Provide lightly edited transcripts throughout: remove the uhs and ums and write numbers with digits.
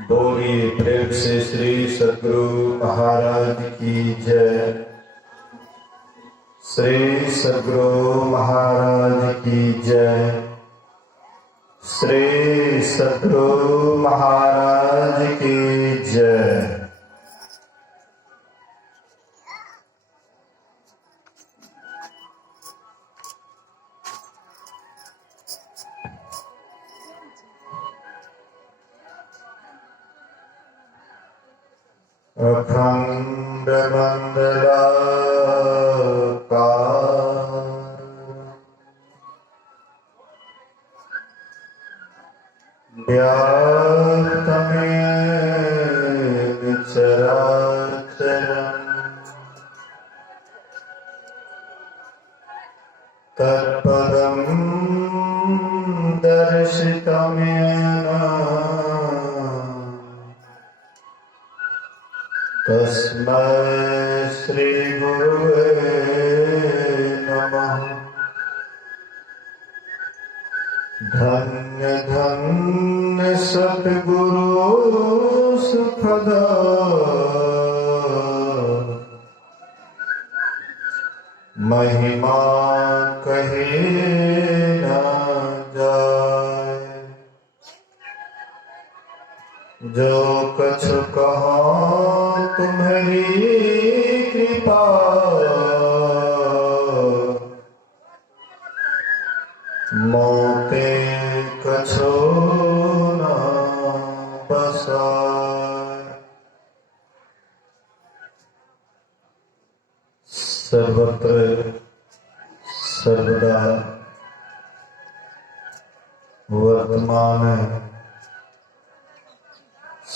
बोलिए प्रेम से श्री सद्गुरु महाराज की जय। श्री सद्गुरु महाराज की जय। श्री सद्गुरु महाराज की जय। अखंड मंडलाकार व्याप्तमेव चराचरम् तत्पदं दर्शितमेन तस्मै श्री गुरुवे नमः। धन्य धन्य सद्गुरु सुखदा महिमा कहे न जाए। जो कछु कहा तुम्हारी कृपा मोते कछु न बसाए। सर्वत्र सर्वदा वर्तमान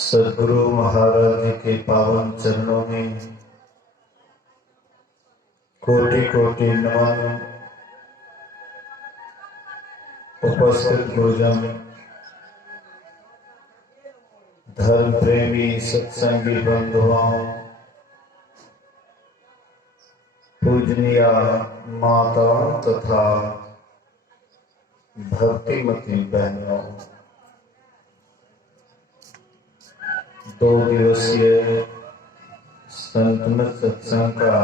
सद्गुरु महाराज जी के पावन चरणों में कोटि कोटि नमन। उपस्थित गुरुजन, धर्म प्रेमी सत्संगी बंधुओं, पूजनीय माताओं तथा भक्तिमती बहनों, 2 दिवसीय संतमत सत्संग का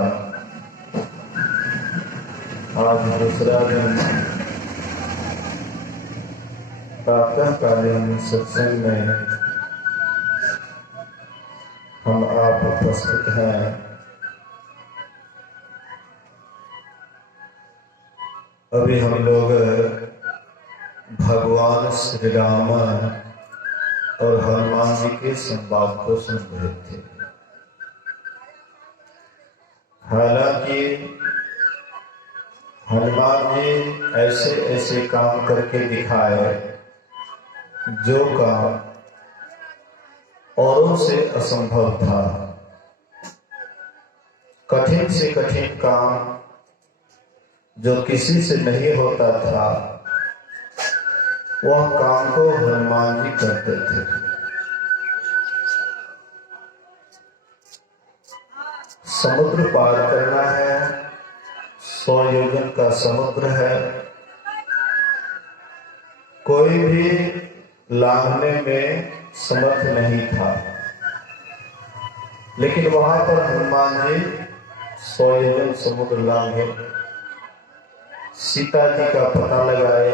आज दूसरा दिन प्रातःकालीन सत्संग में हम आप उपस्थित हैं। अभी हम लोग भगवान श्री राम और हनुमान जी के संवाद को सुन रहे थे। हालांकि हनुमान जी ऐसे ऐसे काम करके दिखाए जो काम औरों से असंभव था। कठिन से कठिन काम जो किसी से नहीं होता था, वह काम को हनुमान जी करते थे। समुद्र पार करना है, 100 योजन का समुद्र है, कोई भी लांघने में समर्थ नहीं था, लेकिन वहां पर हनुमान जी 100 योजन समुद्र लांघे, सीता जी का पता लगाए।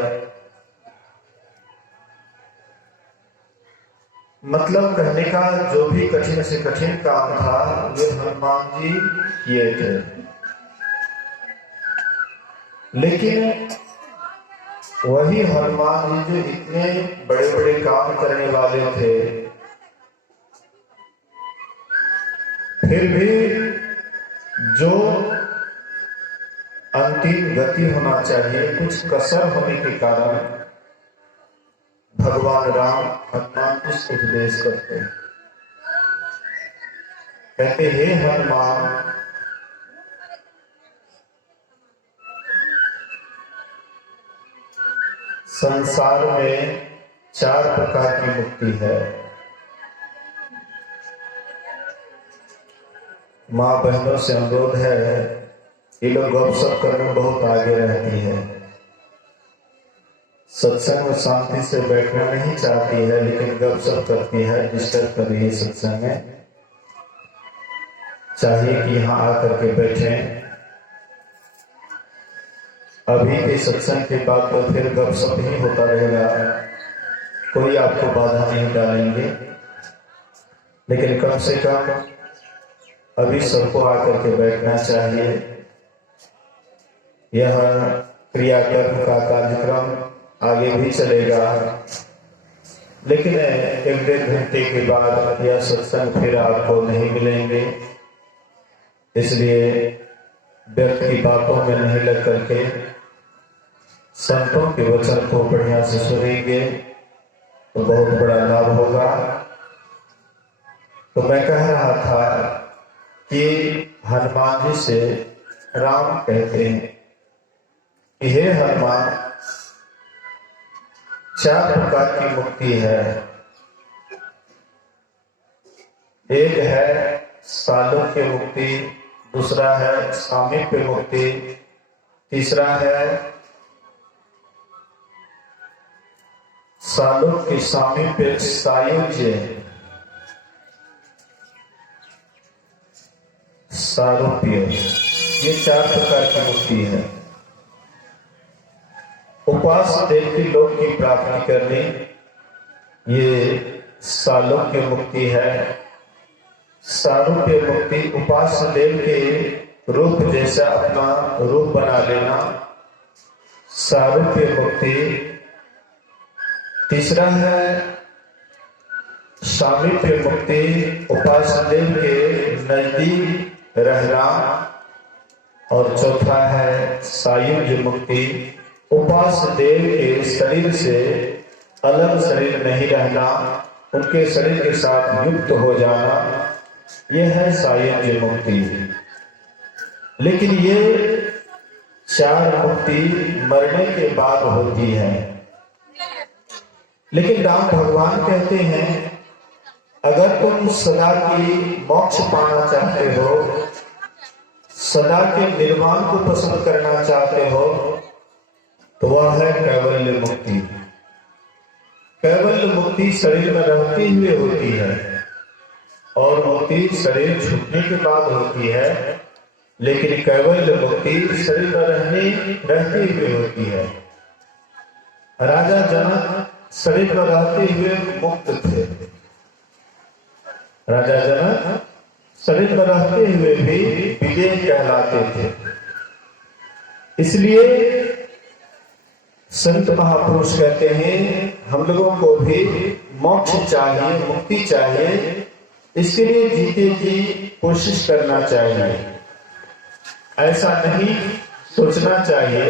मतलब कहने का जो भी कठिन से कठिन काम था वे हनुमान जी किए थे। लेकिन वही हनुमान जी जो इतने बड़े बड़े काम करने वाले थे, फिर भी जो अंतिम गति होना चाहिए, कुछ कसर होने के कारण भगवान राम हनुमान को उपदेश करते हैं। कहते हे हनुमान, संसार में 4 प्रकार की मुक्ति है। माँ बहनों से अनुरोध है, ये लोग गपशप करने में बहुत आगे रहती है। सत्संग में शांति से बैठना नहीं चाहती है, लेकिन गपशप करती है, डिस्टर्ब कर रही है सत्संग में। चाहिए कि यहाँ आकर के बैठें। अभी के सत्संग के बाद तो फिर गपशप ही होता रहेगा, कोई आपको बाधा नहीं डालेंगे, लेकिन कम से कम अभी सबको आकर के बैठना चाहिए। यह क्रियाकर्म का कार्यक्रम आगे भी चलेगा, लेकिन 1-1.5 घंटे के बाद यह सत्संग फिर आपको नहीं मिलेंगे। इसलिए व्यर्थ की बातों में नहीं लग करके संतों के वचन को बढ़िया से सुनेंगे तो बहुत बड़ा लाभ होगा। तो मैं कह रहा था कि हनुमान जी से राम कहते हैं कि हे हनुमान, 4 प्रकार की मुक्ति है। एक है सालोक्य मुक्ति, दूसरा है सामीप्य मुक्ति, तीसरा है सालोक्य सामीप्य सायुज्य सारूप्य। ये 4 प्रकार की मुक्ति है। उपास देव की लोक की प्राप्ति करनी, ये सालोक्य मुक्ति है। सारूप्य मुक्ति, उपास देव के रूप जैसा अपना रूप बना लेना, सारूप्य मुक्ति। तीसरा है सामीप्य मुक्ति, उपास देव के नजदीक रहना। और चौथा है सायुज्य मुक्ति, उपास देव के शरीर से अलग शरीर नहीं रहना, उनके शरीर के साथ युक्त हो जाना, यह है सायुज्य मुक्ति। लेकिन ये 4 मुक्ति मरने के बाद होती है। लेकिन राम भगवान कहते हैं, अगर तुम सदा की मोक्ष पाना चाहते हो, सदा के निर्वाण को पसंद करना चाहते हो, तो वह है कैवल्य मुक्ति। कैवल्य मुक्ति शरीर में रहते हुए होती है और मुक्ति शरीर छूटने के बाद होती है। लेकिन कैवल्य मुक्ति शरीर में रहते हुए होती है। राजा जनक शरीर में रहते हुए मुक्त थे। राजा जनक शरीर में रहते हुए भी विजय कहलाते थे। इसलिए संत महापुरुष कहते हैं, हम लोगों को भी मोक्ष चाहिए, मुक्ति चाहिए, इसके लिए जीते जी कोशिश करना चाहिए। ऐसा नहीं सोचना चाहिए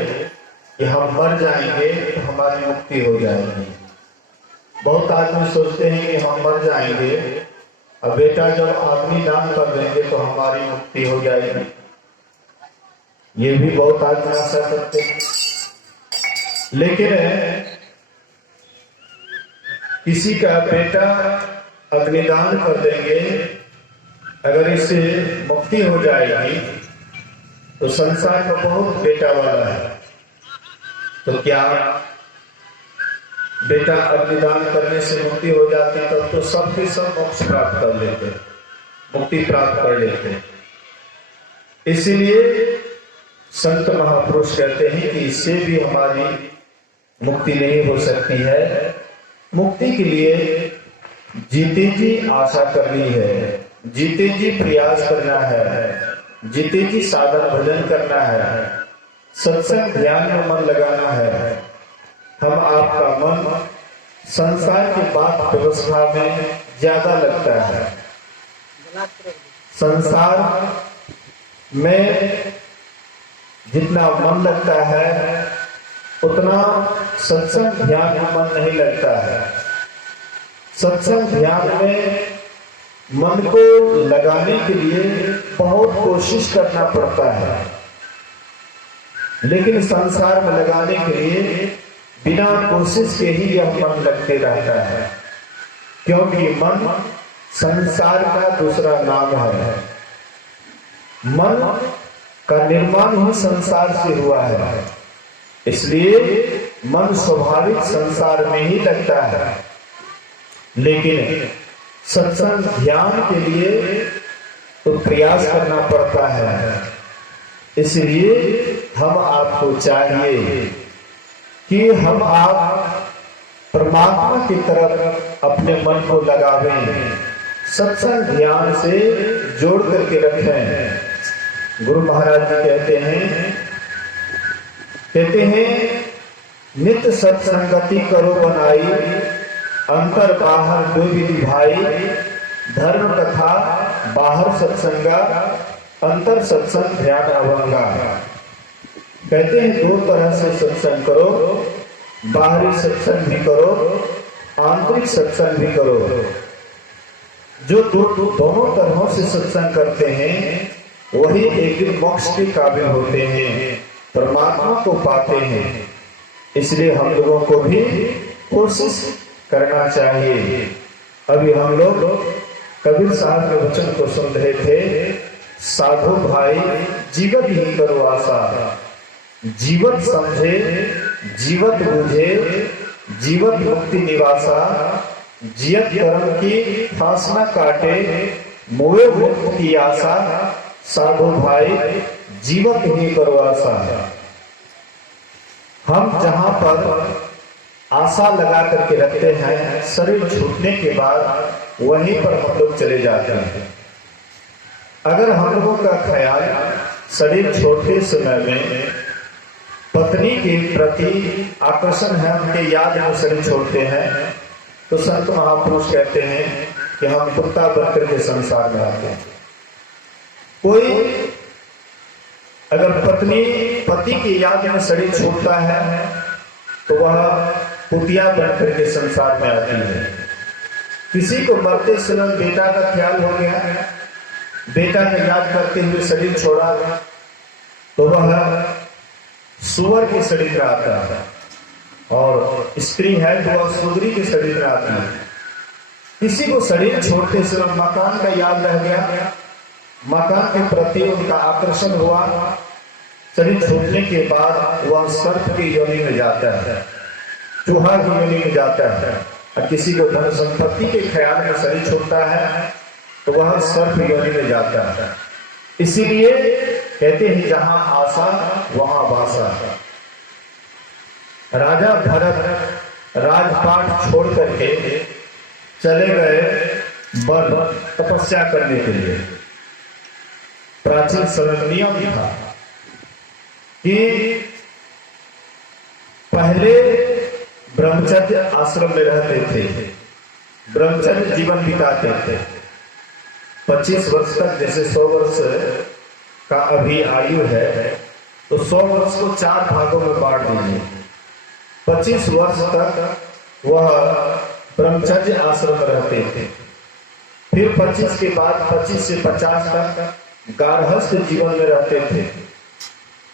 कि हम मर जाएंगे तो हमारी मुक्ति हो जाएगी। बहुत आदमी सोचते हैं कि हम मर जाएंगे और बेटा जब अग्नि दान कर देंगे तो हमारी मुक्ति हो जाएगी। ये भी बहुत आदमी आशा करते हैं। लेकिन किसी का बेटा अग्निदान कर देंगे, अगर इससे मुक्ति हो जाएगी तो संसार में बहुत बेटा वाला है, तो क्या बेटा अग्निदान करने से मुक्ति हो जाती, तब तो सबके सब मोक्ष प्राप्त कर लेते, मुक्ति प्राप्त कर लेते। इसीलिए संत महापुरुष कहते हैं कि इससे भी हमारी मुक्ति नहीं हो सकती है। मुक्ति के लिए जीते जी आशा करनी है, जीते जी प्रयास करना है, जीते जी साधन भजन करना है, सत्संग ध्यान में मन लगाना है। हम आपका मन संसार की बात व्यवस्था में ज्यादा लगता है। संसार में जितना मन लगता है उतना सत्संग ध्यान में मन नहीं लगता है। सत्संग ध्यान में मन को लगाने के लिए बहुत कोशिश करना पड़ता है, लेकिन संसार में लगाने के लिए बिना कोशिश के ही यह मन लगते रहता है, क्योंकि मन संसार का दूसरा नाम है। मन का निर्माण ही संसार से हुआ है। इसलिए मन स्वाभाविक संसार में ही लगता है, लेकिन सत्संग ध्यान के लिए तो प्रयास करना पड़ता है। इसलिए हम आपको चाहिए कि हम आप परमात्मा की तरफ अपने मन को लगावें, सत्संग ध्यान से जोड़ करके रखें। गुरु महाराज जी कहते हैं नित्य सत्संगति करो बनाई, अंतर बाहर दो विधि भाई, धर्म कथा बाहर सत्संगा, अंतर सत्संग ध्यान अभंगा। कहते हैं दो तरह से सत्संग करो, बाहरी सत्संग भी करो, आंतरिक सत्संग भी करो। जो दोनों तरहों से सत्संग करते हैं वही एक दिन मोक्ष के काबिल होते हैं, परमात्मा को पाते हैं। इसलिए हम लोगों को भी कोशिश करना चाहिए। अभी हम लोग कबीर साहब के वचन को सुन रहे थे, साधु भाई जीवत ही करो आशा, जीवत समझे जीवत बुझे, जीवत मुक्ति निवासा, जियत कर्म की फासना काटे, मोए मुक्त की आशा, साधु भाई जीवत ही करो आशा। हम जहां पर आशा लगा करके रखते हैं, शरीर छूटने के बाद वहीं पर हम लोग चले जाते हैं। अगर हम लोगों का ख्याल शरीर छोड़ते समय में पत्नी के प्रति आकर्षण है, उनके याद में शरीर छोड़ते हैं, तो संत महापुरुष कहते हैं कि हम कुत्ता बनकर के संसार में आते हैं। कोई अगर पत्नी पति की याद में शरीर छूटता है तो वह कुतिया बनकर के संसार में आती है। किसी को मरते समय बेटा का ख्याल हो गया, बेटा का याद करते हुए शरीर छोड़ा, तो वह सुअर के शरीर में आता है, और स्त्री है तो वह सुगरी के शरीर में आती है। किसी को शरीर छोड़ते समय मकान का याद रह गया, मकान के प्रति उनका आकर्षण हुआ, शरीर छूटने के बाद वह सर्प की योनि में जाता है, चूहा की योनि में जाता है। और किसी को धन संपत्ति के ख्याल में शरीर छूटता है तो वह सर्प योनि में जाता है। इसीलिए कहते हैं जहां आशा वहां वासा। राजा भरत राजपाट छोड़ करके चले गए वन तपस्या करने के लिए। प्राचीन समय नियम था कि पहले ब्रह्मचर्य आश्रम में रहते थे, ब्रह्मचर्य जीवन बिताते थे। 25 वर्ष तक, जैसे 100 वर्ष का अभी आयु है तो 100 वर्ष को 4 भागों में बांट दीजिए। 25 वर्ष तक वह ब्रह्मचर्य आश्रम में रहते थे। फिर 25 के बाद 25 से 50 तक गार्हस्थ जीवन में रहते थे।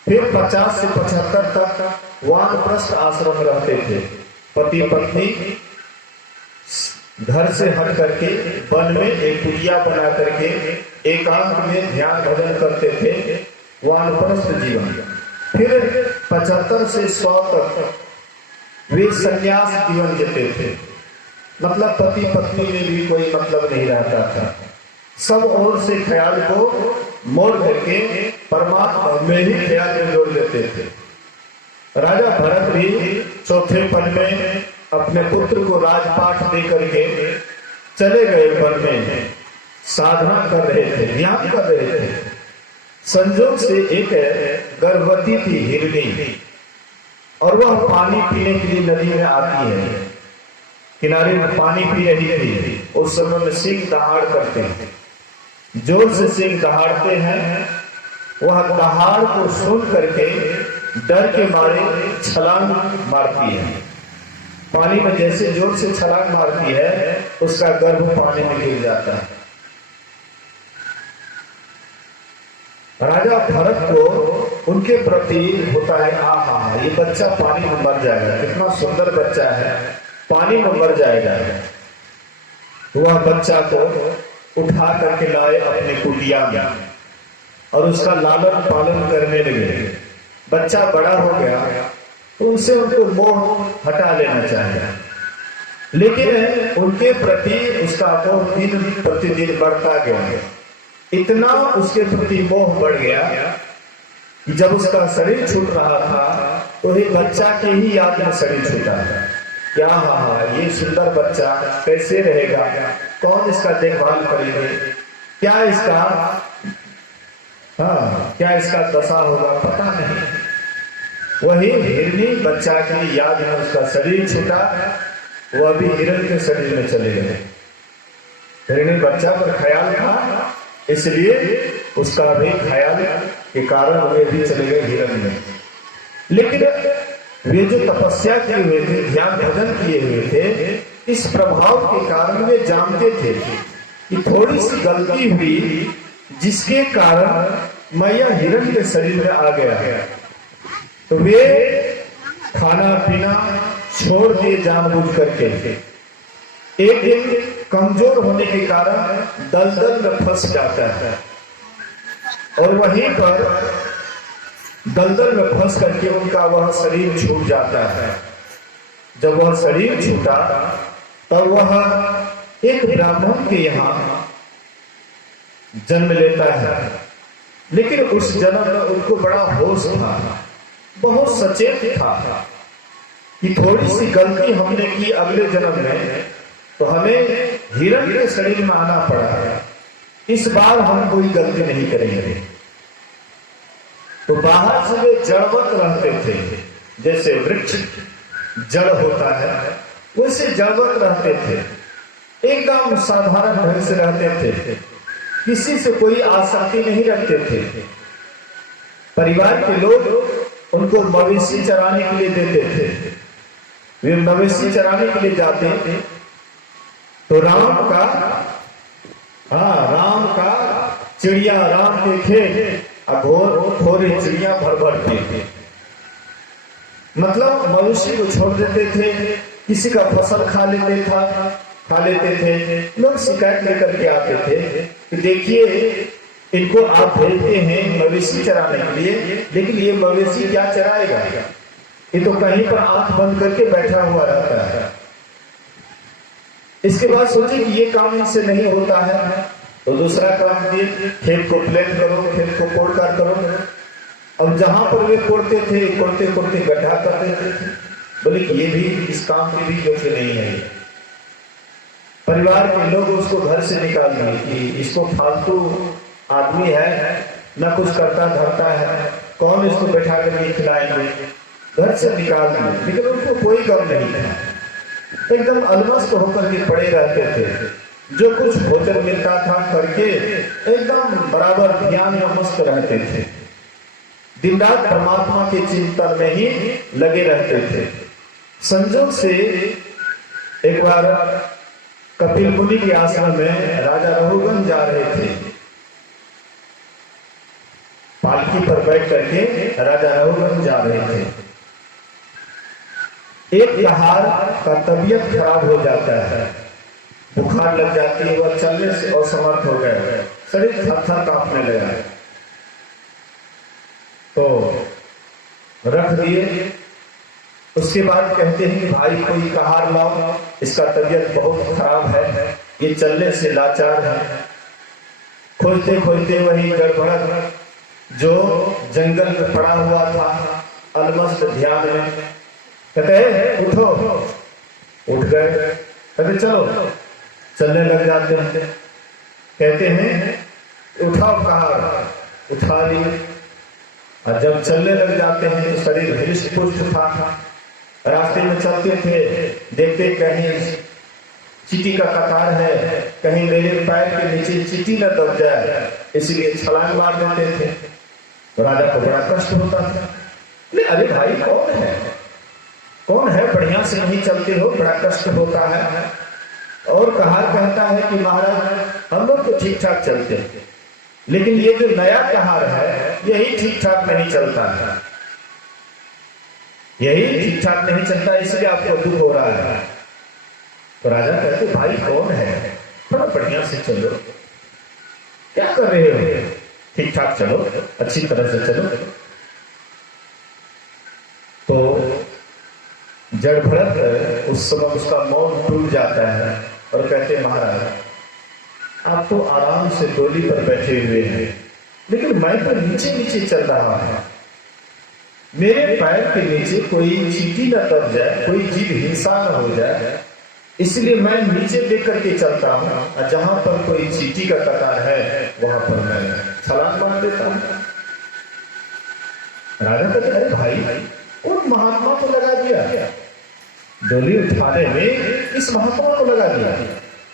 फिर 50 से 75 तक वानप्रस्थ आश्रम में रहते थे। पति पत्नी घर से हट करके वन में एक कुटिया बना करके एकांत में ध्यान भजन करते थे, वानप्रस्थ जीवन। फिर 75 से 100 तक वे संन्यास जीवन जीते थे। मतलब पति पत्नी में भी कोई मतलब नहीं रहता था, सब ओर से ख्याल को मोड़ करके परमात्मा में ही ख्याल में जोड़ लेते थे। राजा भरत भी चौथे पल में अपने पुत्र को राजपाट दे करके चले गए वन में, साधना कर रहे थे, ध्यान कर रहे थे। संजोग से एक गर्भवती थी हिरनी, और वह पानी पीने के लिए नदी में आती है। किनारे में पानी पी रही थी। उस समय में सिंह दहाड़ करते हैं, जोर से सिंह दहाड़ते हैं। वह दहाड़ को सुन करके डर के मारे छलांग मारती है। पानी में जैसे जोर से छलांग मारती है, उसका गर्भ पानी में गिर जाता है। राजा भरत को उनके प्रति होता है, आहा ये बच्चा पानी में मर जाएगा, कितना सुंदर बच्चा है, पानी में मर जाएगा। वह बच्चा को उठा करके लाए अपने कुटिया में और उसका लालन पालन करने लगे। बच्चा बड़ा हो गया, तो उनसे उनको मोह हटा लेना चाहिए। लेकिन उनके प्रति उसका मोह दिन प्रतिदिन बढ़ता गया। इतना उसके प्रति मोह बढ़ गया कि जब उसका शरीर छूट रहा था तो एक बच्चा के ही याद में शरीर छूटा। क्या हाँ, ये सुंदर बच्चा कैसे रहेगा, कौन इसका देखभाल करेंगे, क्या इसका क्या इसका दशा होगा, पता नहीं। वही हिरनी बच्चा की याद में उसका शरीर छूटा, वह भी हिरण के शरीर में चले गए। हिरनी बच्चा पर ख्याल था, इसलिए उसका भी ख्याल के कारण वे भी चले गए हिरण में। लेकिन वे जो तपस्या किए हुए थे, ध्यान भजन किए हुए थे, इस प्रभाव के कारण वे जानते थे कि थोड़ी सी गलती हुई जिसके कारण मैं यह हिरण के शरीर में आ गया। तो वे खाना पीना छोड़ दिए जानबूझ करके। एक दिन कमजोर होने के कारण दलदल में फंस जाता है और वहीं पर दलदल में फंस करके उनका वह शरीर छूट जाता है। जब वह शरीर छूटा तब वह एक ब्राह्मण के यहाँ जन्म लेता है। लेकिन उस जन्म में उनको बड़ा होश था, बहुत सचेत था कि थोड़ी सी गलती हमने की अगले जन्म में तो हमें हिरण के शरीर में आना पड़ा, इस बार हम कोई गलती नहीं करेंगे। तो बाहर से वे जड़वत रहते थे, जैसे वृक्ष जड़ होता है वैसे जड़वत रहते थे, एकदम साधारण ढंग से रहते थे, किसी से कोई आसक्ति नहीं रखते थे। परिवार के लोग उनको मवेशी चराने के लिए देते थे। वे मवेशी चराने के लिए जाते थे तो राम का चिड़िया, राम के खेत थोड़े चिड़िया भर भर के, मतलब मवेशी को छोड़ देते थे, किसी का फसल खा लेते थे। लोग शिकायत लेकर के आते थे कि देखिए इनको आप भेजते हैं मवेशी चराने के लिए, लेकिन ये मवेशी क्या चराएगा, ये तो कहीं पर आंख बंद करके बैठा हुआ रहता है। इसके बाद सोचे कि ये काम इनसे नहीं होता है तो दूसरा काम दिए, खेत को प्लेन करो, खेत को कोड़कर करो। अब जहां पर वे कोड़ते गड्ढा कर देते थे। बोले कि ये भी इस काम के भी योग्य नहीं है। परिवार के लोग उसको घर से निकाल दिए कि इसको फालतू आदमी है, न कुछ करता धरता है, कौन इसको बैठा करके खिलाएंगे, घर से निकाल दिए। लेकिन उनको कोई गम नहीं था, एकदम अलमस्त होकर के पड़े रहते थे। जो कुछ भोजन मिलता था करके एकदम बराबर ध्यान में मस्त रहते थे, दिन रात परमात्मा के चिंतन में ही लगे रहते थे। संजोग से एक बार कपिल मुनि के आश्रम में राजा रघुगन जा रहे थे। पालकी पर बैठ करके राजा रघुगन जा रहे थे। एक कहार का तबीयत खराब हो जाता है, बुखार लग जाती है, वह चलने से असमर्थ हो गए, शरीर थर-थर कांपने लगा। तो रख दिए। उसके बाद कहते हैं कि भाई कोई कहार लाओ, इसका तबीयत बहुत खराब है, ये चलने से लाचार है। खोजते खोजते वही गड़बड़ जो जंगल में पड़ा हुआ था, अलमस्त ध्यान में, कहते उठो, उठ गए। कहते चलो, चलने लग जाते हैं। कहते हैं उठाओ कहार, उठा लिए। और जब चलने लग जाते हैं तो शरीर हृष्ट पुष्ट था। रास्ते में चलते थे, देखते कहीं चींटी का कतार है, कहीं मेरे पैर के नीचे चींटी न दब जाए, इसलिए छलांग मार देते थे। तो राजा को बड़ा कष्ट होता था। अरे भाई कौन है, बढ़िया से नहीं चलते हो, बड़ा कष्ट होता है। और कहार कहता है कि महाराज हम लोग तो ठीक ठाक चलते हैं, लेकिन ये जो नया कहार है यही ठीक ठाक नहीं चलता है, यही ठीक ठाक नहीं चलता, इसलिए आपको दुख हो रहा है। तो राजा कहते भाई कौन है, थोड़ा बढ़िया से चलो, क्या कर रहे हो, ठीक ठाक चलो, अच्छी तरह से चलो। तो जड़ भरत उस समय उसका मौन टूट जाता है और कहते महाराज आप तो आराम से डोली पर बैठे हुए हैं, लेकिन मैं तो नीचे नीचे चल रहा हूं, मेरे पैर के नीचे कोई चींटी न दब जाए, कोई जीव हिंसा न हो जाए, इसलिए मैं नीचे देख करके चलता हूं, और जहां पर कोई चींटी का कतार है वहां पर मैं छलांग मार देता हूं। राजा कहते अरे भाई उन महात्मा को लगा दिया, डोली उठाने में इस महात्मा को लगा दिया,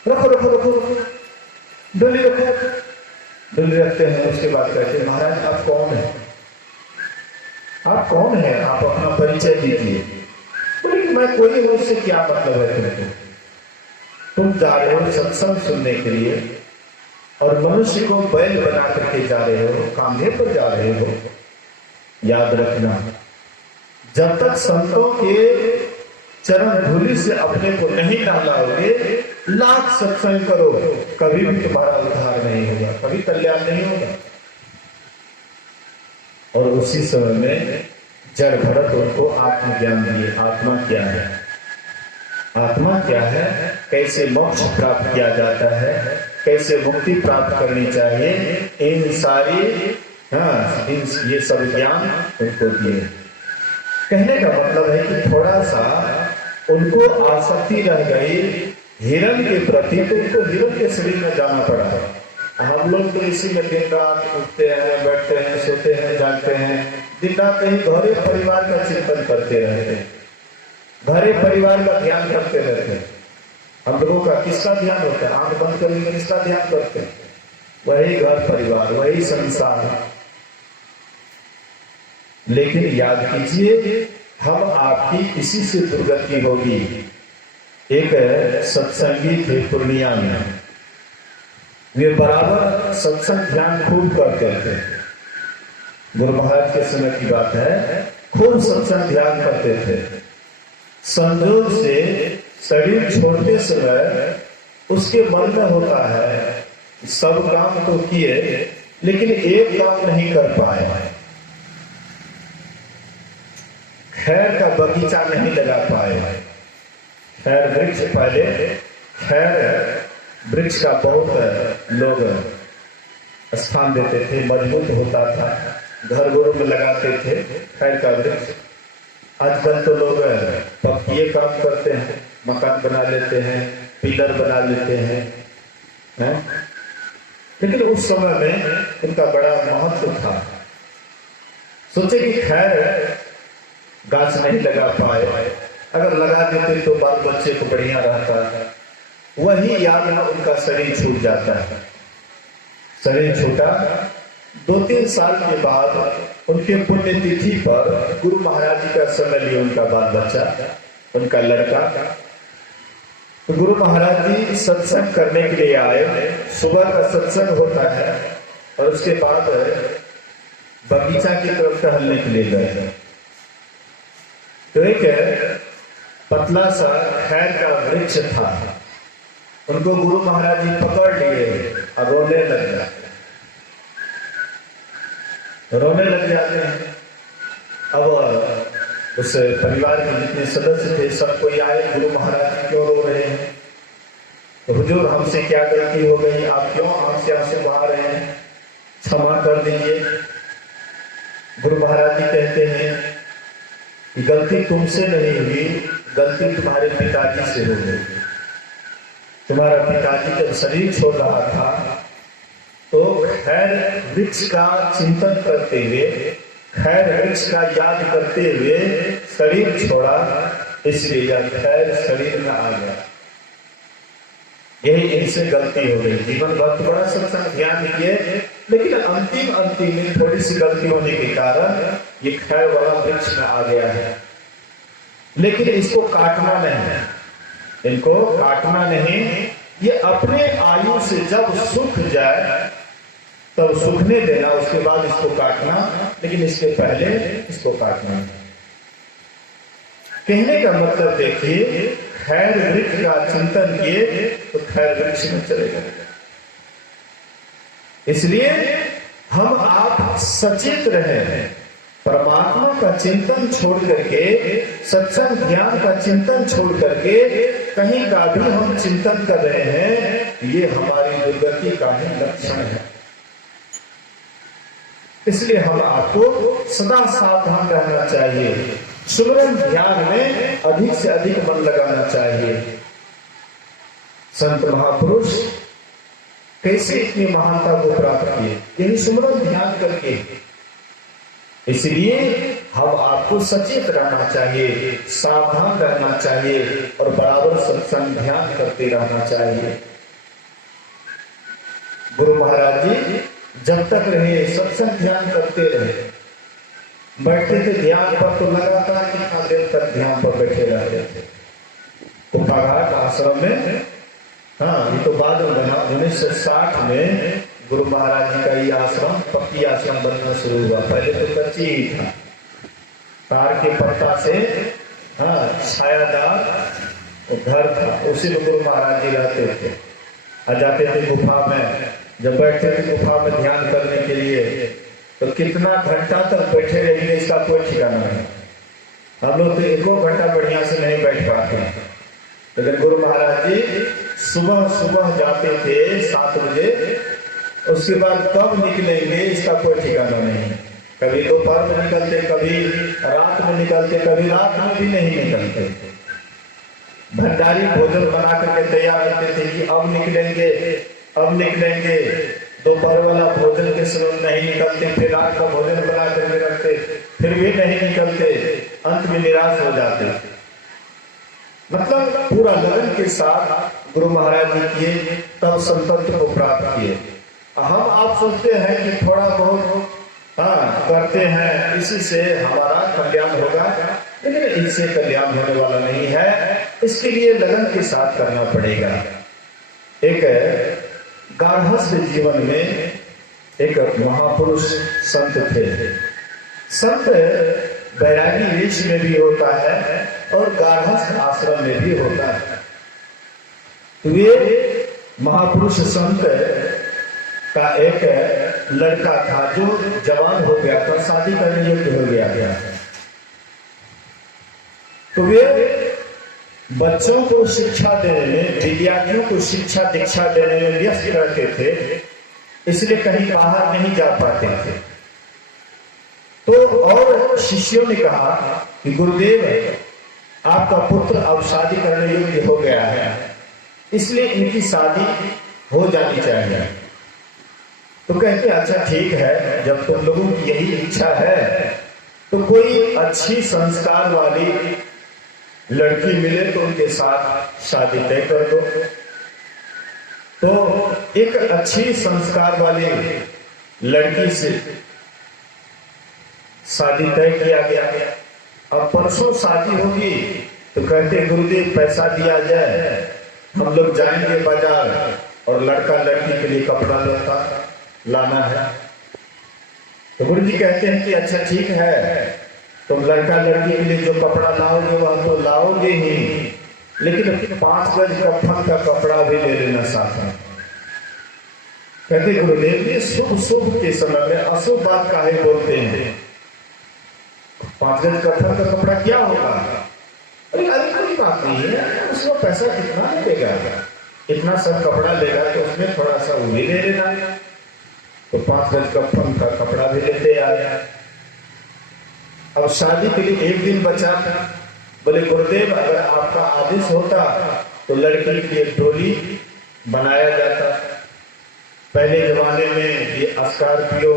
रखो रखो रखो डोली रखो। डोली रखते हैं, उसके बाद कहते महाराज आप कौन है, आप कौन है, आप अपना परिचय दीजिए। बोले मैं कोई हूं, उससे क्या मतलब है तुमको, तुम जा रहे हो सत्संग सुनने के लिए और मनुष्य को बैल बना करके जा रहे हो, कांधे पर जा रहे हो। याद रखना जब तक संतों के चरण धूलि से अपने को नहीं नहलाओगे, लाख सत्संग करो, कभी भी तुम्हारा उद्धार नहीं होगा, कभी कल्याण नहीं होगा। और उसी समय में जड़ भरत उनको आत्मज्ञान दिए। आत्मा क्या है, आत्मा क्या है, कैसे मोक्ष प्राप्त किया जाता है, कैसे मुक्ति प्राप्त करनी चाहिए, इन सारी ये सब ज्ञान उनको दिए। कहने का मतलब है कि थोड़ा सा उनको आसक्ति रह गई हिरण के प्रति, तो उनको हिरण के शरीर में जाना पड़ा। हम लोग तो इसी में दिन रात उठते हैं, बैठते हैं, सोते हैं, जागते हैं, दिन रात कहीं घरे परिवार का चिंतन करते रहते हैं, घरे परिवार का ध्यान करते रहते हैं। हम लोगों का किसका ध्यान होता है, आंख बंद करके किसका ध्यान करते हैं, वही घर परिवार, वही संसार। लेकिन याद कीजिए हम आपकी किसी से दुर्गति होगी। एक सत्संगी थे पूर्णिया में, वे बराबर सत्संग ध्यान खूब करते थे। गुरु महाराज के समय की बात है, खूब सत्संग ध्यान करते थे। संजोग से शरीर छोड़ते समय उसके मन में होता है सब काम तो किए, लेकिन एक काम नहीं कर पाए, खैर का बगीचा नहीं लगा पाए। खैर वृक्ष पहले खैर वृक्ष का बहुत लोग स्थान देते थे, मजबूत होता था, घर घरों में लगाते थे खैर का वृक्ष। आजकल तो लोग पक्के काम करते हैं, मकान बना लेते हैं, पिलर बना लेते हैं, लेकिन उस समय में उनका बड़ा महत्व था। सोचे कि खैर गाछ नहीं लगा पाए, अगर लगा देते तो बाल बच्चे को बढ़िया रहता है। वही याद में उनका शरीर छूट जाता है। शरीर छूटा, 2-3 साल के बाद उनके पुण्यतिथि पर गुरु महाराज जी का समय लिया उनका बाल बच्चा, उनका लड़का। तो गुरु महाराज जी सत्संग करने के लिए आए। सुबह का सत्संग होता है और उसके बाद बगीचा की तरफ टहलने के लिए गए। तो एक पतला सा खैर का वृक्ष था, उनको गुरु महाराज जी पकड़ लिए और रोने लग जाते, रोने लग जाते हैं। अब उस परिवार के जितने सदस्य थे सब कोई आए, गुरु महाराज जी क्यों रो रहे हैं, तो हुजूर हमसे क्या गलती हो गई, आप क्यों आंख से आंसू बहा रहे हैं, क्षमा कर दीजिए। गुरु महाराज जी कहते हैं कि गलती तुमसे नहीं हुई, गलती तुम्हारे पिताजी से हो गई। तुम्हारा पिताजी जब शरीर छोड़ रहा था तो खैर वृक्ष का चिंतन करते हुए, खैर वृक्ष का याद करते हुए शरीर छोड़ा, इसलिए यह खैर शरीर में आ गया। यही इनसे गलती हो गई। जीवन भर बड़ा सत्संग ध्यान किए, लेकिन अंतिम में थोड़ी सी गलती होने के कारण ये खैर वाला वृक्ष में आ गया है। लेकिन इसको काटना नहीं, इनको काटना नहीं, ये अपने आयु से जब सूख जाए तब सूखने देना, उसके बाद इसको काटना, लेकिन इसके पहले इसको काटना नहीं। कहने का मतलब देखिए, खैर वृक्ष का चिंतन किए तो खैर वृक्ष में चलेगा। इसलिए हम आप सचेत रहे, परमात्मा का चिंतन छोड़ करके, सत्संग ध्यान का चिंतन छोड़ करके कहीं का भी हम चिंतन कर रहे हैं, ये हमारी दुर्गति का ही लक्षण है। इसलिए हम आपको सदा सावधान रहना चाहिए, सुमिरन ध्यान में अधिक से अधिक मन लगाना चाहिए। संत महापुरुष कैसे इतनी महानता को प्राप्त किए? यही सुमिरन ध्यान करके। इसलिए हम आपको सचेत रहना चाहिए, सावधान रहना चाहिए और बराबर सत्संग ध्यान करते रहना चाहिए। गुरु महाराज जी जब तक रहे सत्संग ध्यान करते रहे, बैठते थे ध्यान पर तो लगातार कितना देर तक ध्यान पर बैठे रहते थे। तो बाघाट आश्रम में, हाँ ये तो बाद में बना, 1960 में गुरु महाराज जी का ये आश्रम पक्की आश्रम बनना शुरू हुआ। पहले तो कच्ची ही था, तार के पत्ता से हाँ छायादार घर था, उसी में गुरु महाराज जी रहते थे। आ जाते थे गुफा में, जब बैठते थे गुफा में ध्यान करने के लिए तो कितना घंटा तक बैठे रहेंगे इसका कोई ठिकाना नहीं। हम लोग तो 1 घंटा बढ़िया से नहीं बैठ पाते, लेकिन गुरु महाराज जी सुबह सुबह जाते थे 7 बजे, उसके बाद कब निकलेंगे इसका कोई ठिकाना नहीं। कभी दोपहर में निकलते, कभी रात में निकलते, कभी रात में भी नहीं निकलते। भंडारी भोजन बना करके तैयार रहते थे कि अब निकलेंगे, अब निकलेंगे। दोपहर वाला भोजन के समय नहीं निकलते, फिर रात का भोजन बना करके रखते, फिर भी नहीं निकलते, अंत में निराश हो जाते। मतलब पूरा लगन के साथ गुरु महाराज जी किए, तब संतत्व को प्राप्त किए। हम आप सोचते हैं कि थोड़ा बहुत हाँ करते हैं, इसी से हमारा कल्याण होगा, लेकिन इससे कल्याण होने वाला नहीं है। इसके लिए लगन के साथ करना पड़ेगा। एक गार्हस्थ्य जीवन में एक महापुरुष संत थे। संत बैरागी वेश में भी होता है और गार्हस्थ आश्रम में भी होता है। वे महापुरुष संत का एक लड़का था जो जवान हो गया था, शादी करने योग्य हो गया। तो वे बच्चों को शिक्षा देने में, विद्यार्थियों को शिक्षा दीक्षा देने में व्यस्त रहते थे, इसलिए कहीं बाहर नहीं जा पाते थे। तो और शिष्यों ने कहा कि गुरुदेव आपका पुत्र अब शादी करने योग्य हो गया है, इसलिए इनकी शादी हो जानी चाहिए। तो कहते अच्छा ठीक है, जब तुम लोगों की यही इच्छा है तो कोई अच्छी संस्कार वाली लड़की मिले तो उनके साथ शादी तय कर दो। तो एक अच्छी संस्कार वाली लड़की से शादी तय किया गया। अब परसों शादी होगी तो कहते गुरुदेव पैसा दिया जाए, हम लोग जाएंगे बाजार और लड़का लड़की के लिए कपड़ा लता लाना है। तो गुरु जी कहते हैं कि अच्छा ठीक है, तुम लड़का लड़की के लिए जो कपड़ा लाओगे वह तो लाओगे ही, लेकिन 5 गज कफन का कपड़ा भी ले लेना साथ में। कहते गुरुदेव ये शुभ शुभ के समय में अशुभ बात काहे बोलते हैं? 5 गज कफन का कपड़ा क्या होगा? अरे कोई बात नहीं है, उसको पैसा कितना लगेगा, इतना सब कपड़ा लेगा तो उसमें थोड़ा सा वो भी ले लेना। तो 5 गज कफन का कपड़ा भी लेते आया। अब शादी के लिए 1 दिन बचा था। बोले गुरुदेव अगर आपका आदेश होता तो लड़की के लिए डोली बनाया जाता। पहले जमाने में ये स्कॉर्पियो,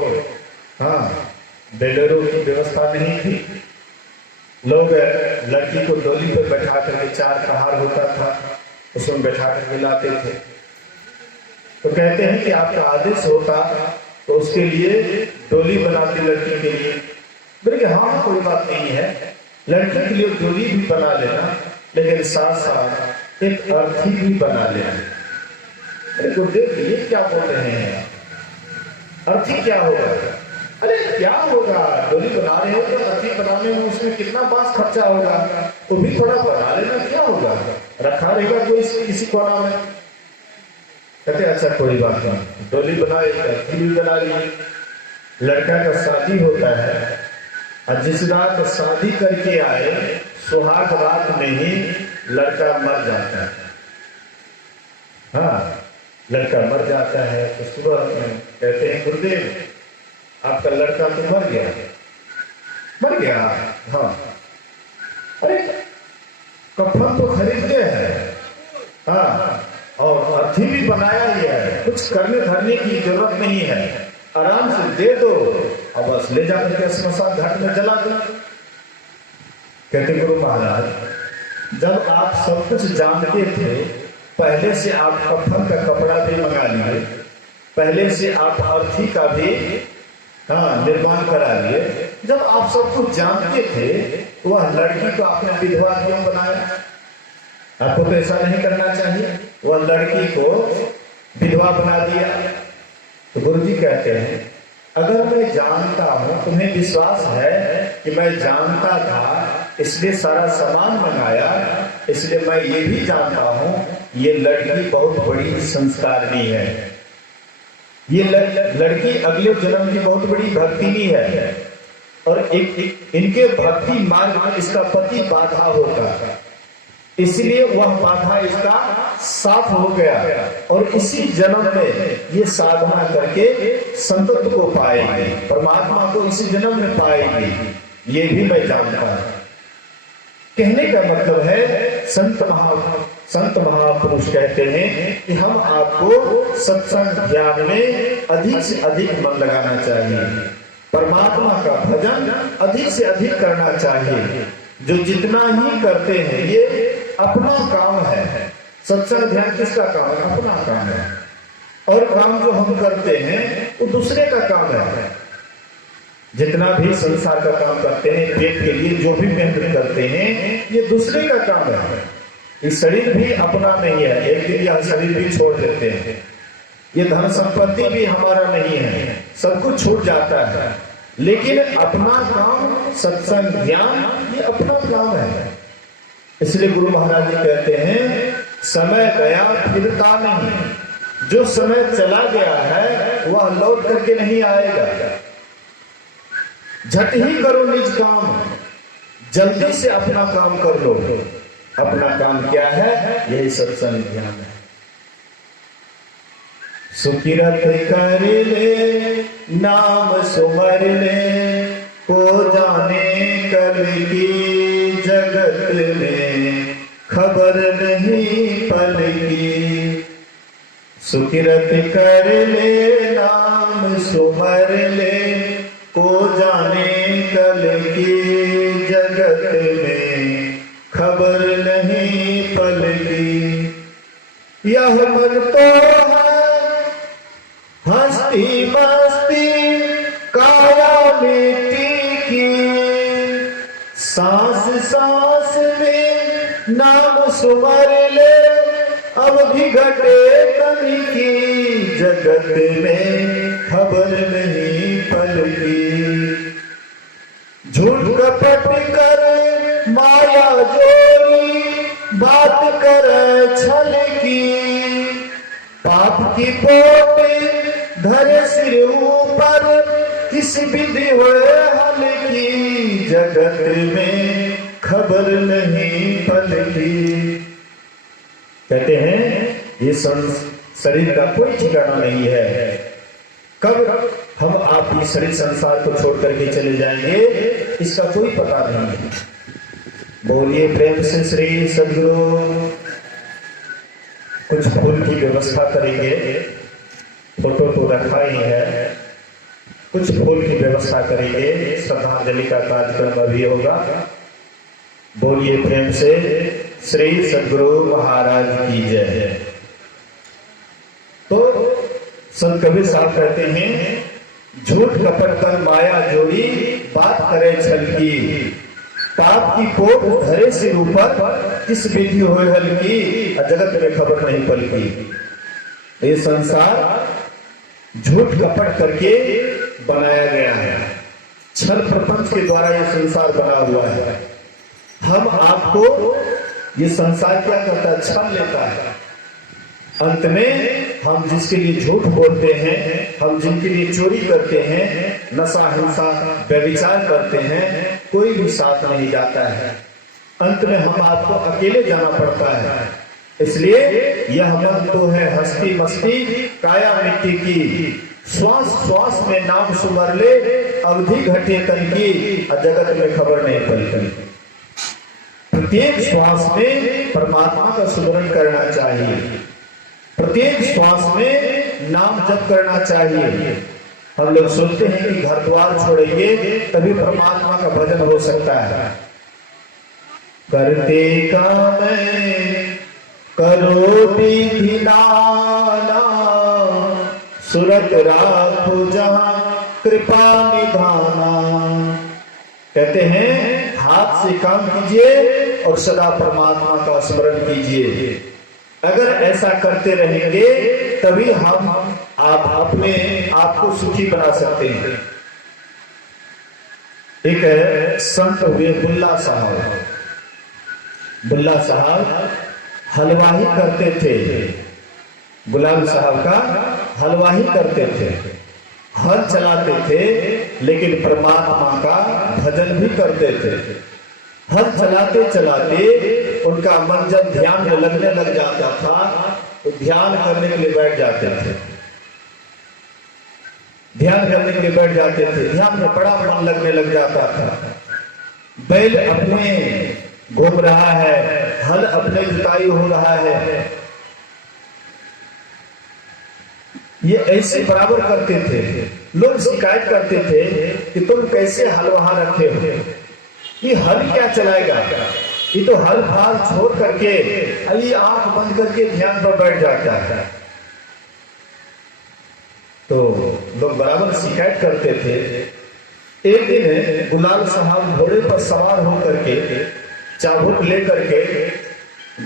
हाँ बेलेरो की व्यवस्था नहीं थी। लोग लड़की को डोली पर बैठा करके, 4 कहार होता था, उसमें बैठा करके लाते थे। तो कहते हैं कि आपका आदेश होता तो उसके लिए डोली बनाते लड़की के लिए। बोले हाँ कोई बात नहीं है, लड़की के लिए डोली भी बना लेना, लेकिन साथ साथ एक अर्थी भी बना लेना। अरे गुरुदेव ये क्या बोल रहे हैं, अर्थी क्या होगा? अरे क्या होगा, डोली बना रहे हो तो अर्थी बनाने में उसमें कितना बास खर्चा होगा, तो भी थोड़ा बना लेना, क्या होगा, रखा रहेगा कोई किसी कोना में। कहते अच्छा कोई बात नहीं, डोली बनाए, अर्थी भी बना ली। लड़का का शादी होता है और जिस रात शादी करके आए सुहाग रात में ही लड़का मर जाता है। हाँ, लड़का मर जाता है तो सुबह में कहते हैं गुरुदेव आपका लड़का तो मर गया। हाँ, अरे कफन तो खरीदते हैं, हाँ, और अर्थी भी बनाया ही है, कुछ करने धरने की जरूरत नहीं है, आराम से दे दो और बस ले जाकर के श्मशान घाट में जला दो। कहते गुरु महाराज जब आप सब कुछ जानते थे पहले से आप कफन का कपड़ा भी मंगा लिए, पहले से आप अर्थी का भी निर्माण करा लिए। जब आप सब कुछ जानते थे वह लड़की को आपने विधवा क्यों बनाया? आपको तो ऐसा नहीं करना चाहिए। वह लड़की को विधवा बना दिया। तो गुरुजी कहते हैं अगर मैं जानता हूं, तुम्हें विश्वास है कि मैं जानता था इसलिए सारा सामान मंगाया, इसलिए मैं ये भी जानता हूं ये लड़की बहुत बड़ी संस्कारिणी है, ये लड़की अगले जन्म की बहुत बड़ी भक्तिनी है और इनके भक्ति मार्ग में इसका पति बाधा होता, इसलिए वह बाधा इसका साफ हो गया और इसी जन्म में ये साधना करके संतत्व को पाएगी, परमात्मा को इसी जन्म में पाएगी, ये भी मैं जानता हूं। कहने का मतलब है संत महापुरुष कहते हैं कि हम आपको सत्संग ज्ञान में अधिक से अधिक मन लगाना चाहिए, परमात्मा का भजन अधिक से अधिक करना चाहिए। जो जितना ही करते हैं ये अपना काम है, सत्संग ध्यान किसका काम है? अपना काम है। और काम जो हम करते हैं वो दूसरे का काम है। जितना भी संसार का काम करते हैं, पेट के लिए जो भी मेहनत करते हैं ये दूसरे का काम है। ये शरीर भी अपना नहीं है, एक दिन यह शरीर भी छोड़ देते हैं, ये धन संपत्ति भी हमारा नहीं है, सब कुछ छूट जाता है, लेकिन अपना काम सत्संग ज्ञान ये अपना काम है। इसलिए गुरु महाराज जी कहते हैं समय गया फिरता नहीं, जो समय चला गया है वह लौट करके नहीं आएगा। झट ही करो निज काम, जल्दी से अपना काम कर लो। अपना काम क्या है? यही सत्संग ज्ञान है। सुकिरत कर ले नाम सुमर ले, को जाने कल की जगत में खबर नहीं पल की। सुकिरत कर ले नाम सुमर ले, को जाने कल की जगत में खबर नहीं पल की। यह मन तो है हस्ती मस्ती काया मिट्टी की, सांस सांस में नाम सुमर ले, अब भी घटे तन की जगत में खबर नहीं पल की। झूठ कपट कर माया जोड़ी, बात कर छल की, पाप की पोट धरे सिर ऊपर, किस विधि हुए हल की जगत में खबर नहीं पल की। कहते हैं ये शरीर का कोई ठिकाना नहीं है, कब हम आप इस शरीर संसार को छोड़ करके चले जाएंगे इसका कोई पता नहीं है। बोलिए प्रेम से श्री सद्गुरु। कुछ फूल की व्यवस्था करेंगे, फोटो तो रखा ही है, कुछ फूल की व्यवस्था करेंगे, श्रद्धांजलि का कार्यक्रम अभी होगा। बोलिए प्रेम से श्री सद्गुरु महाराज की जय। तो संत कबीर साहब कहते हैं झूठ कपट कर माया जोड़ी, बात करे छल की, पाप की पोट धरे सिर ऊपर, किस विधि होए हल की जगत में खबर नहीं पल की। ये संसार झूठ कपट करके बनाया गया है, छल प्रपंच के द्वारा ये संसार बना हुआ है। हम आपको ये संसार क्या करता है? छल लेता है, अंत में हम जिसके लिए झूठ बोलते हैं, हम जिनके लिए चोरी करते हैं, नशा हिंसा व्यभिचार करते हैं, कोई भी साथ नहीं जाता है। अंत में हम आपको अकेले जाना पड़ता है। इसलिए यह मन तो है हस्ती मस्ती काया मिट्टी की, श्वास श्वास में नाम सुमर ले, अवधि घटे तन की, जगत में खबर नहीं पलती। प्रत्येक श्वास में परमात्मा का सुमरण करना चाहिए, प्रत्येक श्वास में नाम जप करना चाहिए। हम लोग सोचते हैं कि घर द्वार छोड़ेंगे तभी परमात्मा का भजन हो सकता है। करते काम करो विधि नाना, सुरत राखो जहां कृपा निधाना। कहते हैं हाथ से काम कीजिए और सदा परमात्मा का स्मरण कीजिए। अगर ऐसा करते रहेंगे तभी हम आप अपने आप को सुखी बना सकते हैं। एक संत हुए बुल्ला साहब। बुल्ला साहब हलवाही करते थे, गुलाम साहब का हलवाही करते थे, हल चलाते थे, लेकिन परमात्मा का भजन भी करते थे। हल चलाते चलाते उनका मन जब ध्यान में लगने लग जाता था तो ध्यान करने के लिए बैठ जाते थे, ध्यान करने के लिए बैठ जाते थे। ध्यान में बड़ा मन लगने लग जाता था। बैल अपने घूम रहा है, हल अपने जुताई हो रहा है, ये ऐसे बराबर करते थे। लोग शिकायत करते थे कि तुम कैसे हल वहां रखे हो, ये हल क्या चलाएगा, ये तो हल फाल छोड़ करके ये आंख बंद करके ध्यान पर बैठ जाता है। तो लोग बराबर शिकायत करते थे। एक दिन गुलाल साहब घोड़े पर सवार होकर के चाबुक लेकर के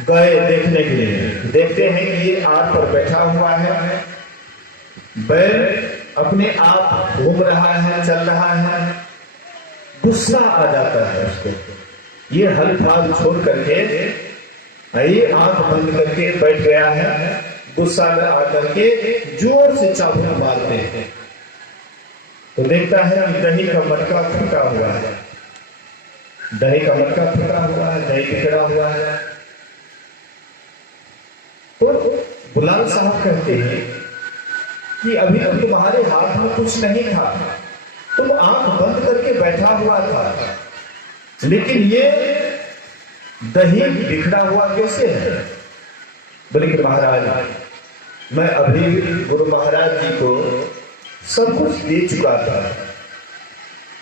गए देखने के लिए। देखते हैं कि ये आग पर बैठा हुआ है, बैल अपने आप घूम रहा है, चल रहा है। गुस्सा आ जाता है उसको, ये हल फाल छोड़ करके ये आंख बंद करके बैठ गया है। गुस्सा में आकर के जोर से चाबुक मारते हैं तो देखता है कि दही का मटका फटा हुआ है, दही का मटका फटा हुआ है, दही बिगड़ा हुआ है। तो गुलाम साहब कहते हैं कि अभी तक तुम्हारे हाथ में कुछ नहीं था, तुम आंख बंद करके बैठा हुआ था, लेकिन ये दही बिखरा हुआ कैसे है? बोले कि महाराज मैं अभी गुरु महाराज जी को सब कुछ दे चुका था,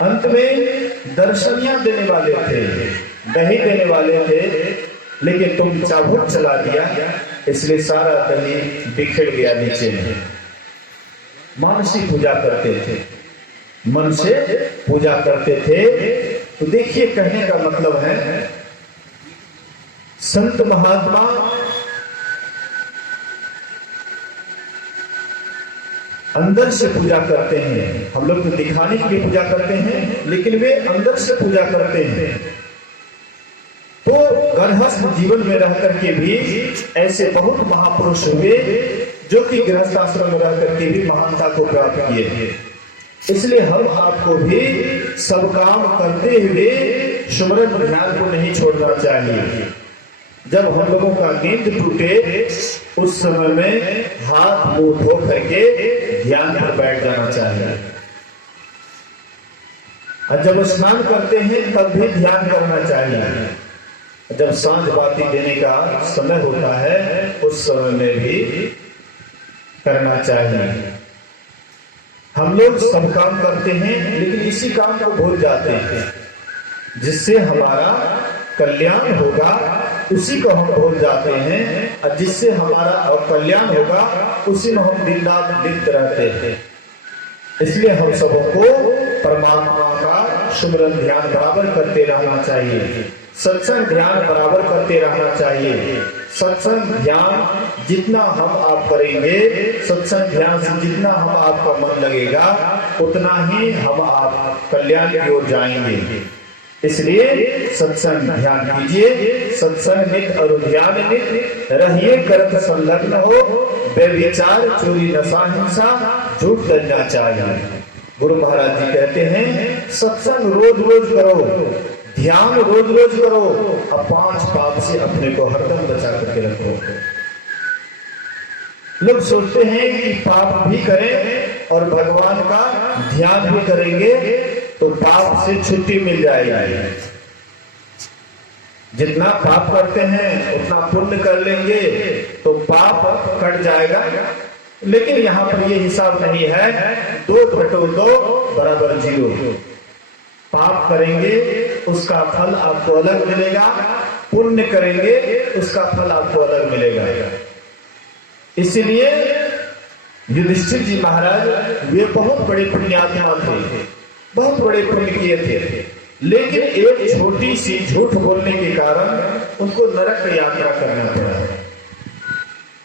अंत में दर्शनियां देने वाले थे, दही देने वाले थे, लेकिन तुम चाबुक चला दिया, इसलिए सारा दही बिखर गया नीचे में। मानसिक पूजा करते थे, मन से पूजा करते थे। तो देखिए कहने का मतलब है संत महात्मा अंदर से पूजा करते हैं। हम लोग तो दिखाने के लिए पूजा करते हैं, लेकिन वे अंदर से पूजा करते हैं। तो गृहस्थ जीवन में रह करके भी ऐसे बहुत महापुरुष हुए जो कि गृहस्थ आश्रम में रह करके भी महानता को प्राप्त किए। इसलिए हम आपको भी सब काम करते हुए सुमरन ध्यान को नहीं छोड़ना चाहिए। जब हम लोगों का नींद टूटे उस समय में हाथ मुंह धो करके ध्यान पर बैठ जाना चाहिए। और जब स्नान करते हैं तब भी ध्यान करना चाहिए। जब सांझ बाती देने का समय होता है उस समय में भी करना चाहिए। हम लोग सब काम करते हैं लेकिन इसी काम को भूल जाते हैं, जिससे हमारा कल्याण होगा उसी को हम भूल जाते हैं, और जिससे हमारा कल्याण होगा उसी में हम दिन रात लिप्त रहते हैं। इसलिए हम सबों को परमात्मा का सुमरन ध्यान बराबर करते रहना चाहिए, सत्संग ध्यान बराबर करते रहना चाहिए। सत्संग ध्यान जितना हम आप करेंगे, सत्संग ध्यान से जितना हम आपका मन लगेगा, उतना ही हम आप कल्याण की ओर जाएंगे। इसलिए सत्संग ध्यान कीजिए, सत्संग नित और ध्यान नित रहिए, करत संलग्न हो, बेविचार, चोरी, नशा, हिंसा, झूठ करना चाहिए। गुरु महाराज जी कहते हैं सत्संग रोज रोज करो, ध्यान रोज रोज करो, अब 5 पाप से अपने को हरदम बचा करके रखो। लोग सोचते हैं कि पाप भी करें और भगवान का ध्यान भी करेंगे तो पाप से छुट्टी मिल जाएगी। जितना पाप करते हैं उतना पुण्य कर लेंगे तो पाप कट जाएगा। लेकिन यहाँ पर ये हिसाब नहीं है, 2/2 बराबर 0। पाप करेंगे उसका फल आपको अलग मिलेगा, पुण्य करेंगे उसका फल आपको अलग मिलेगा। इसीलिए युधिष्ठिर जी महाराज वे बहुत बड़े पुण्यात्मा थे, बहुत बड़े पुण्य किए थे, लेकिन एक छोटी सी झूठ बोलने के कारण उनको नरक यात्रा करना पड़ा।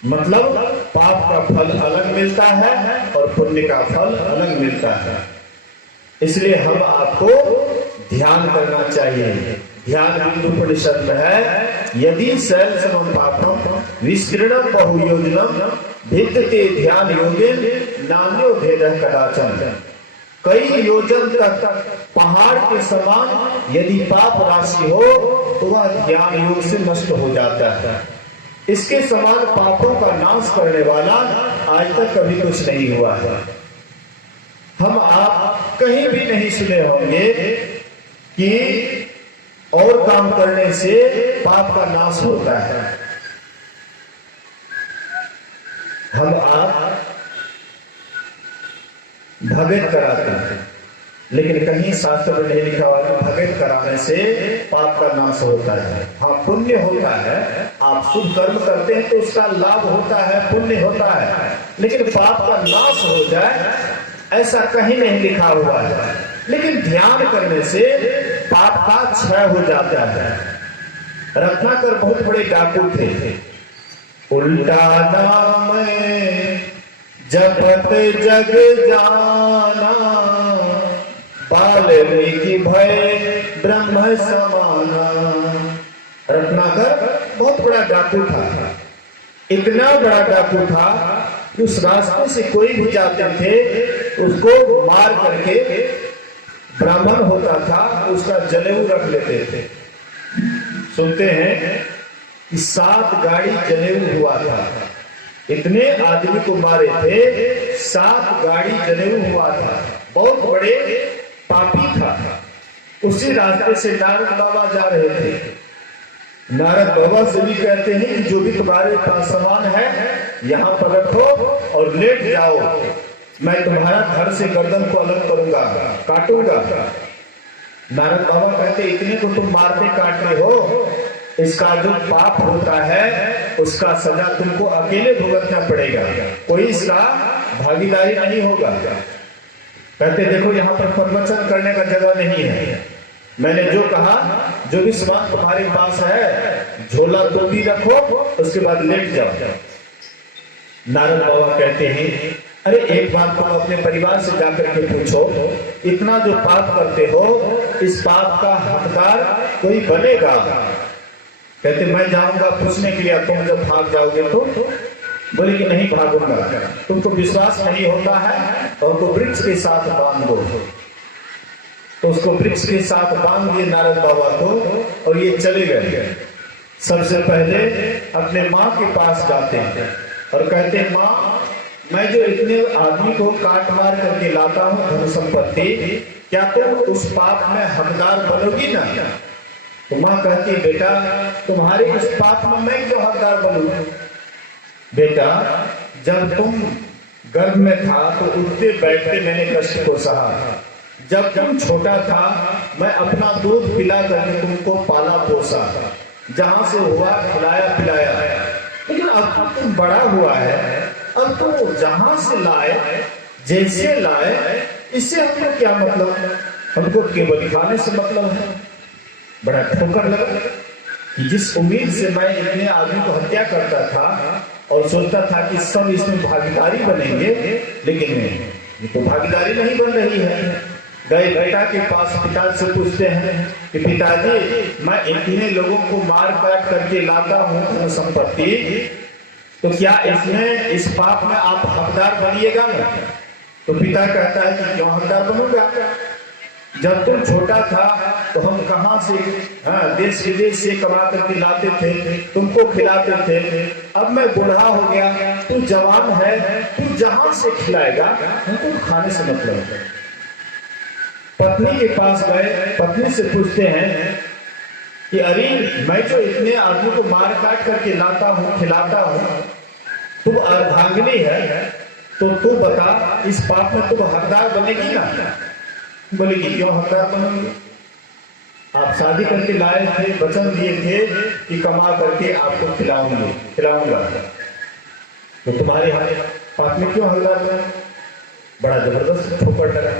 मतलब पाप का फल अलग मिलता है और पुण्य का फल अलग मिलता है। इसलिए हम आपको ध्यान करना चाहिए। ध्यान बिंदुपनिषद में है, यदि शैल समम पापम विस्तीर्णम बहुयोजनम भिद्यते ध्यान योगेन नान्यो भेदः कदाचन। कई योजन तक पहाड़ के समान यदि पाप राशि हो तो वह ध्यान योग से नष्ट हो जाता है। इसके समान पापों का नाश करने वाला आज तक कभी कुछ नहीं हुआ है। हम आप कहीं भी नहीं सुने होंगे कि और काम करने से पाप का नाश होता है। हम आप भगत कराते हैं, लेकिन कहीं शास्त्र में नहीं लिखा हुआ कि भगत कराने से पाप का नाश होता है। हाँ, पुण्य होता है, आप शुभ कर्म करते हैं तो उसका लाभ होता है, पुण्य होता है, लेकिन पाप का नाश हो जाए ऐसा कहीं नहीं लिखा हुआ है। लेकिन ध्यान करने से पाप का क्षय हो जाता है। रत्नाकर बहुत बड़े डाकू थे। उल्टा नाम जपत जग जाना, वाल्मीकि भय ब्रह्म समाना। रत्नाकर बहुत बड़ा डाकू था, इतना बड़ा डाकू था कि उस रास्ते से कोई भी जाते थे उसको मार करके, ब्राह्मण होता था उसका जनेऊ रख लेते थे। सुनते हैं कि 7 गाड़ी जनेऊ हुआ था, इतने आदमी को मारे थे, 7 गाड़ी जनेऊ हुआ था। बहुत बड़े पापी था। उसी रास्ते से नारद बाबा जा रहे थे। नारद बाबा से भी कहते हैं कि जो भी तुम्हारे पास सामान है यहाँ पर रखो और लेट जाओ, मैं तुम्हारा घर से गर्दन को अलग करूंगा, काटूंगा। नारद बाबा कहते इतने को तुम मारते काटते हो, इसका जो पाप होता है उसका सजा तुमको अकेले भुगतना पड़ेगा, कोई इसका भागीदारी नहीं होगा। कहते देखो यहाँ पर प्रवचन करने का जगह नहीं है, मैंने जो कहा जो भी सामान तुम्हारे पास है झोला तो भी रखो, उसके बाद लेट जाओ। नारद बाबा कहते हैं अरे एक बात तुम अपने परिवार से जाकर के पूछो, इतना जो पाप करते हो इस पाप का हकदार कोई बनेगा? कहते मैं जाऊंगा पूछने के लिए, तुम जब भाग जाओगे तो? बोले कि नहीं भागूंगा, तुमको विश्वास नहीं होता है तो उनको वृक्ष के साथ बांध दो। तो उसको वृक्ष के साथ बांध दिए नारद बाबा को और ये चले गए। सबसे पहले अपने माँ के पास जाते हैं और कहते हैं माँ मैं जो इतने आदमी को काट मार करके लाता हूँ धन संपत्ति, क्या तुम उस पाप में हकदार बनोगी ना? तो माँ कहती है बेटा तुम्हारे इस पाप में मैं क्यों हकदार बनूं? बेटा जब तुम गर्भ में था तो उठते बैठते मैंने कष्ट को सहा, जब तुम छोटा था मैं अपना दूध पिला करके तुमको पाला पोसा, जहां से हुआ खिलाया पिलाया, लेकिन अब तुम बड़ा हुआ है, अब तुम जहां से लाए जैसे लाए इससे हमको क्या मतलब? हमको केवल खाने से मतलब है। बड़ा ठोकर लगा कि जिस उम्मीद से मैं इतने आदमी को हत्या करता था और सोचता था कि सब इसमें भागीदारी बनेंगे, लेकिन ये तो भागीदारी नहीं बन रही है। गए बेटा के पास, पिता से पूछते हैं कि पिताजी मैं इतने लोगों को मार काट करके लाता हूँ संपत्ति, तो क्या इसमें इस पाप में आप हकदार बनिएगा ना? तो पिता कहता है कि क्यों हकदार बनूंगा? जब तुम छोटा था तो हम कहां से देश विदेश से कमा करके लाते थे, तुमको खिलाते थे। अब मैं बूढ़ा हो गया, तू जवान है, तू जहां से खिलाएगा हमको खाने से मतलब है। पत्नी के पास गए, पत्नी से पूछते हैं कि अरे मैं जो इतने आदमी को मार काट करके लाता हूँ, खिलाता हूँ, तुम अर्धांगिनी है, तो तू बता इस पाप में तुम हकदार बनेगी ना? बोलेगी क्यों हकदार बनोगे? आप शादी करके लाए थे, वचन दिए थे कि कमा करके आपको खिलाऊंगा, तो तुम्हारे हाथ पाप में क्यों हकदार बने? बड़ा जबरदस्त ठोकर लगा।